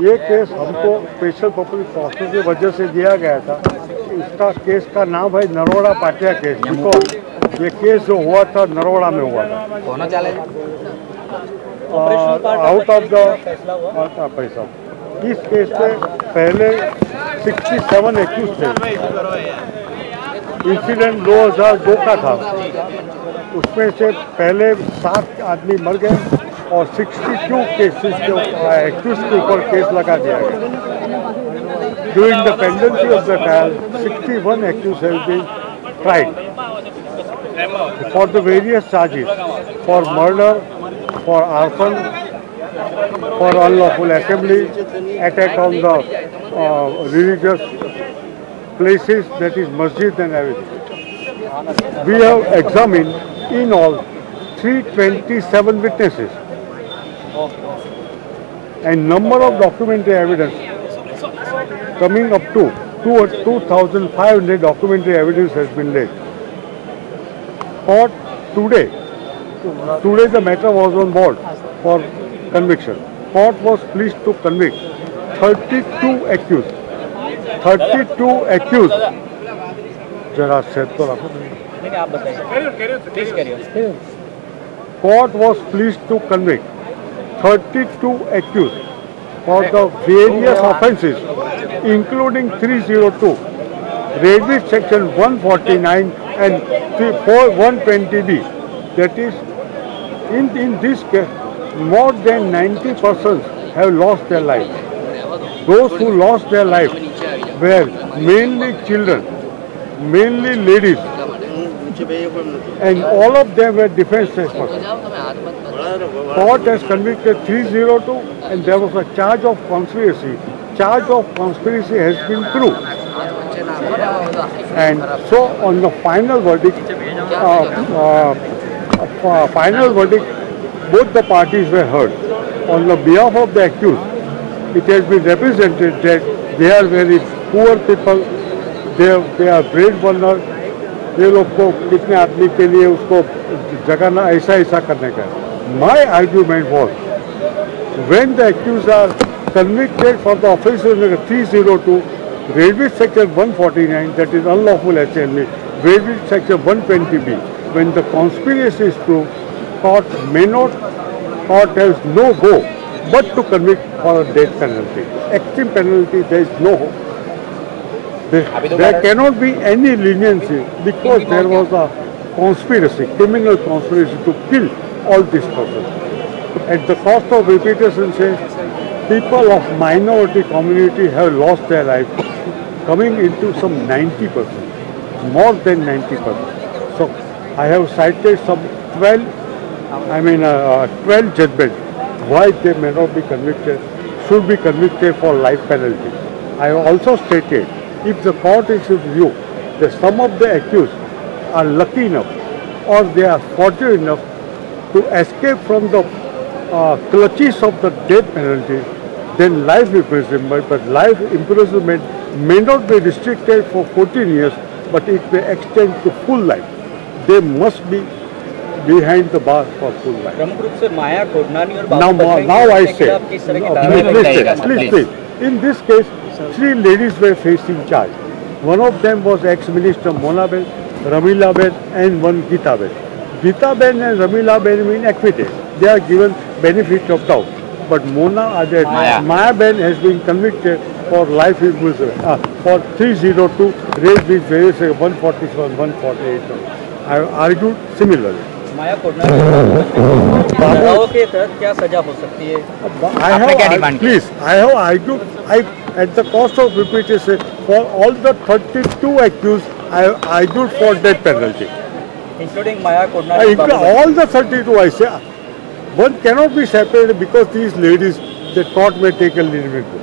ये केस हमको special public process की वजह से दिया गया था। इसका केस का नाम है नरोड़ा पाटिया केस। बिकॉज ये केस जो हुआ था नरोड़ा में हुआ था। आउट ऑफ द पैसा इस केस से पहले 67 एक्यूज थे। इंसिडेंट 2002 का था। उसमें से पहले 7 आदमी मर गए और 62 केसेस के एक्यूज के ऊपर केस लगा दिया गया। During the pendency of the trial 61 accused have been tried for the various charges, for murder, for arson, for unlawful assembly, attack on the religious places, that is masjid and everything. We have examined in all 327 witnesses. And number of documentary evidence coming up to 2,500 documentary evidence has been laid. Or today the matter was on board for conviction. Court was pleased to convict 32 accused. 32 accused. जरा set तो रखो। नहीं आप बताइए। Please करिए। Court was pleased to convict 32 accused for the various offences, including 302, Railway Section 149 and 120B. That is, in this case, more than 90 persons have lost their lives. Those who lost their lives were mainly children, mainly ladies, and all of them were defense experts. Court has convicted 302 and there was a charge of conspiracy. Charge of conspiracy has been proved. And so on the final verdict, both the parties were heard. On the behalf of the accused, it has been represented that they are very poor people, they are breadwinner. ये लोग को कितने आदमी के लिए उसको जगाना ऐसा करने का। My argument was, when the accused are convicted for the offences under 302, Railway Section 149, that is unlawful assembly, Railway Section 120B, when the conspiracy is proved, court has no go but to convict for a death penalty. Extreme penalty, there is no hope. There cannot be any leniency because there was a conspiracy, criminal conspiracy to kill all these persons. At the cost of repetition, say, people of minority community have lost their life, coming into some 90%, more than 90%. So I have cited some 12 judgments why they may not be convicted, should be convicted for life penalty. I have also stated, if the court is to view that some of the accused are lucky enough or they are fortunate enough to escape from the clutches of the death penalty, then life imprisonment, but life imprisonment may not be restricted for 14 years, but it may extend to full life. They must be behind the bar for full life. Now I say, please. In this case, 3 ladies were facing charge. One of them was ex-minister Mona Ben, Ramila Ben and one Geeta Ben. Geeta Ben and Ramila Ben have been acquitted. They are given benefit of doubt. But Maya Ben has been convicted for life imprisonment, for 302, raised with various 147, 148. I have argued similarly. माया कोडनानी के तहत क्या सजा हो सकती है? I have argued, at the cost of repetition, for all the 32 accused, I have argued for death penalty. Including Maya Koodnani? All the 32, I say. One cannot be separated because these ladies, the court may take a lenient view.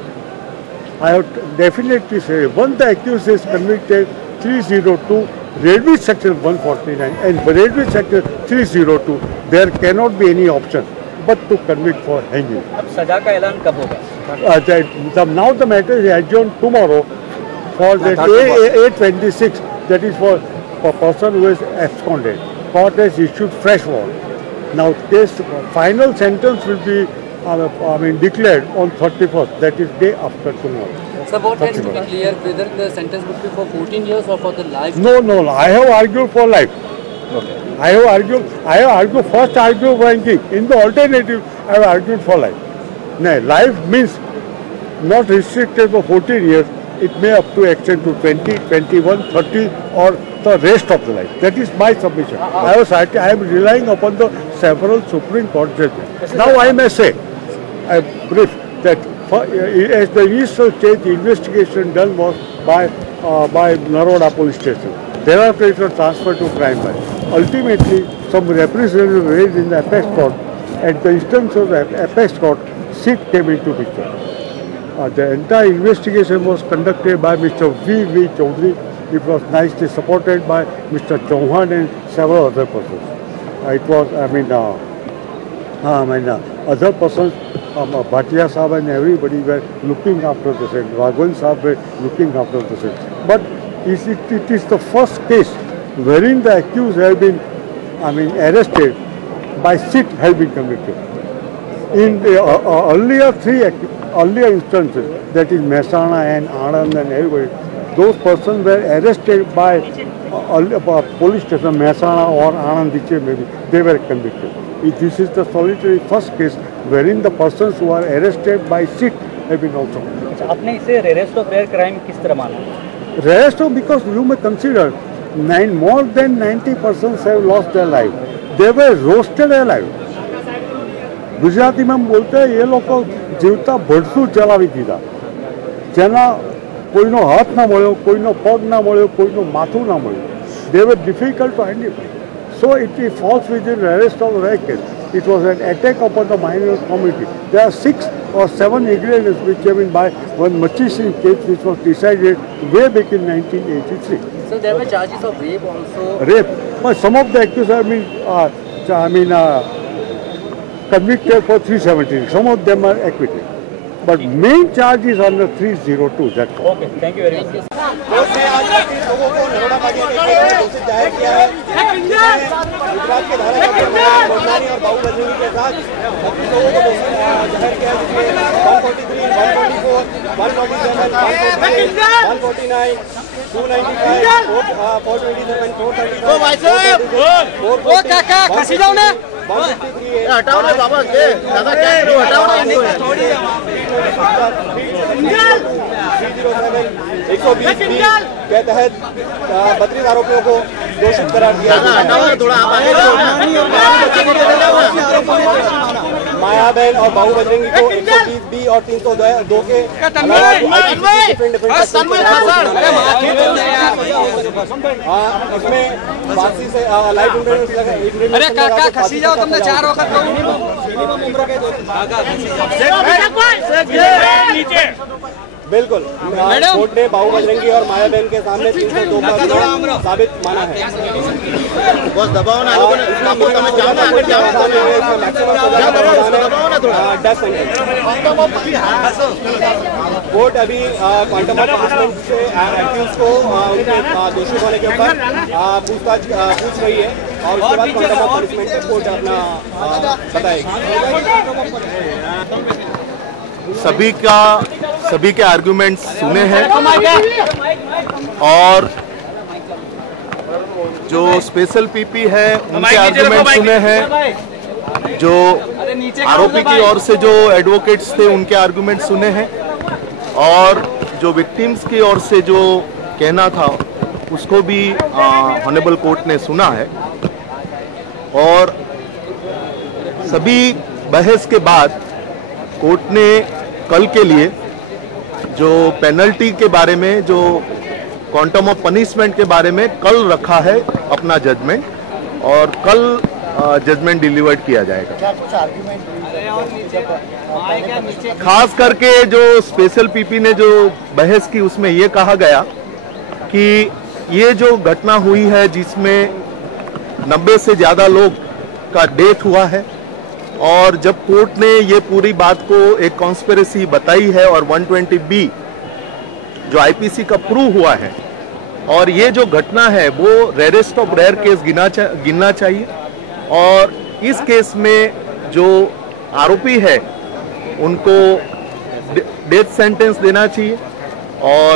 I have definitely said, once the accused is convicted, 302, Railway Section 149 and Railway Section 302, there cannot be any option but to convict for hanging. अब सजा का ऐलान कब होगा? Now the matter is adjourned tomorrow for that A26, that is for a person who is absconded. Court has issued fresh warrant. Now, this final sentence will be declared on 31st. That is day after tomorrow. So what has to be clear whether the sentence would be for 14 years or for the life? No. I have argued for life. Okay. I have argued first ranking. In the alternative, I have argued for life. No, life means not restricted for 14 years. It may up to extend to 20, 21, 30 or the rest of the life. That is my submission. I am relying upon the several Supreme Court judgments. Now I may say, I brief that as the initial stage investigation done was by Naroda police station. Thereafter it was transferred to crime branch. Ultimately, some representatives raised in the apex court. At the instance of the apex court, SIT came into picture. The entire investigation was conducted by Mr. V. Chaudhary. It was nicely supported by Mr. Chauhan and several other persons. It was, other persons, Bhatia Sahab and everybody were looking after the same. Raghavan Sahab were looking after the same. But it is the first case wherein the accused have been, arrested by SIT have been convicted. In the earlier instances, that is Mehsana and Anand and everybody, those persons were arrested by police station, Mehsana or Anand maybe, they were convicted. This is the solitary first case wherein the persons who are arrested by SIT have been also convicted. आपने इसे rarest of rare crime किस तरह माना? Rest of, because you may consider more than 90% have lost their life. They were roasted alive. Gujarati માં બોલતા એ લોકો જીવતા ભડસું ચલાવી દીધા, જેના કોઈનો હાથ ના મળ્યો, કોઈનો પગ ના મળ્યો, કોઈનું માથું ના મળ્યું. They were difficult to identify. So it falls within the arrest of rare case. It was an attack upon the minority community. There are 6 or 7 ingredients which have been by one Machi Singh case which was decided way back in 1983. So there were charges of rape also? Rape. But some of the accused have been convicted for 317. Some of them are acquitted. But main charge is under 302. That's all. Okay, thank you very much. Court ने आज 30 लोगों को नरोड़ा माजिया के case में दोषी जाहिर किया है। गुजरात के धारा मोटवानी और बाबू बजरंगी के साथ 30 लोगों को दोषी जाहिर किया है, जिसमें 143, 144, 147, 149, 295, 427, 435, ओ भाई साहब, ओ काका खसी जाओ ना, 153 हटाओ ना बाबा, दादा क्या करो, हटाओ ना इनको, 120 के तहत 32 आरोपियों को दोषी करार दिया। मायाबेन और बाबू बजरंगी को 120B और 302 के इसमें फांसी से लाइफ इंप्रूवमेंट। अरे काका खसी जाओ, तुमने 4 वक्त बिल्कुल कोर्ट ने बाबू बजरंगी और मायाबेन के सामने 302 का साबित माना है। बस दबाओ ना, लोगों ने जाओ ना, आगे जाओ कोर्ट अभी क्वांटम ऑफ पनिशमेंट से एक्यूज को उनके दोषी होने के ऊपर पूछ रही है और उसके बाद क्वांटम ऑफ पनिशमेंट को कोर्ट अपना बताएगी। सभी के आर्गुमेंट्स सुने हैं और जो स्पेशल पीपी है उनके आर्गुमेंट सुने हैं, जो आरोपी की ओर से जो एडवोकेट्स थे उनके आर्गुमेंट सुने हैं और जो विक्टिम्स की ओर से जो कहना था उसको भी ऑनरेबल कोर्ट ने सुना है। और सभी बहस के बाद कोर्ट ने कल के लिए जो पेनल्टी के बारे में, जो क्वांटम ऑफ पनिशमेंट के बारे में कल रखा है अपना जजमेंट और कल जजमेंट डिलीवर्ड किया जाएगा। खास करके जो स्पेशल पीपी ने जो बहस की उसमें ये कहा गया कि ये जो घटना हुई है जिसमें 90 से ज़्यादा लोग का डेथ हुआ है और जब कोर्ट ने ये पूरी बात को एक कॉन्स्पिरेसी बताई है और 120B जो आईपीसी का प्रूव हुआ है और ये जो घटना है वो रेयरेस्ट ऑफ रेयर केस गिनना चाहिए और इस केस में जो आरोपी है उनको डेथ सेंटेंस देना चाहिए और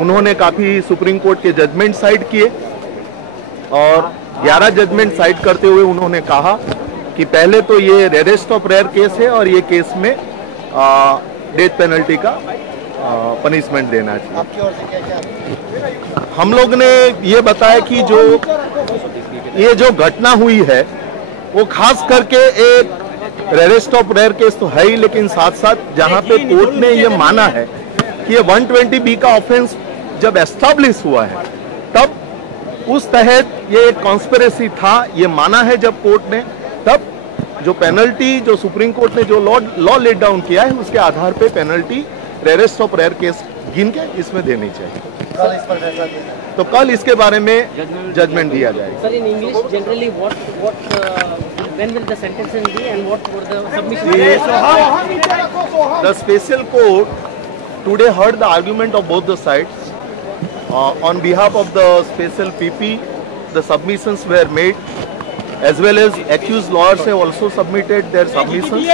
उन्होंने काफ़ी सुप्रीम कोर्ट के जजमेंट साइड किए और 11 जजमेंट साइड करते हुए उन्होंने कहा कि पहले तो ये रेरेस्ट ऑफ रेयर केस है और ये केस में डेथ पेनल्टी का पनिशमेंट देना चाहिए। हम लोग ने ये बताया कि जो घटना हुई है वो खास करके एक रेरेस्ट ऑफ रेयर केस तो है ही, लेकिन साथ साथ जहां पे कोर्ट ने ये माना है कि ये 120B का ऑफेंस जब एस्टैब्लिश हुआ है तब उस तहत ये एक कॉन्स्पिरेसी था, ये माना है जब कोर्ट ने, तब जो पेनल्टी जो सुप्रीम कोर्ट ने जो लॉ लेट डाउन किया है उसके आधार पे penalty rarest of rare case गिन के इसमें देनी चाहिए। तो कल इसके बारे में जजमेंट दिया जाएगा। Sir, in English, generally, when will the sentencing be and what were the submissions? The special court today heard the argument of both the sides. On behalf of the special PP, the submissions were made, as well as accused lawyers have also submitted their submissions.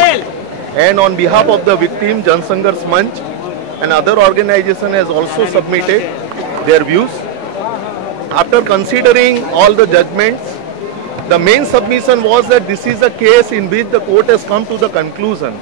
And on behalf of the victim, Jansanghars Manch, and other organization has also submitted their views. After considering all the judgments, the main submission was that this is a case in which the court has come to the conclusion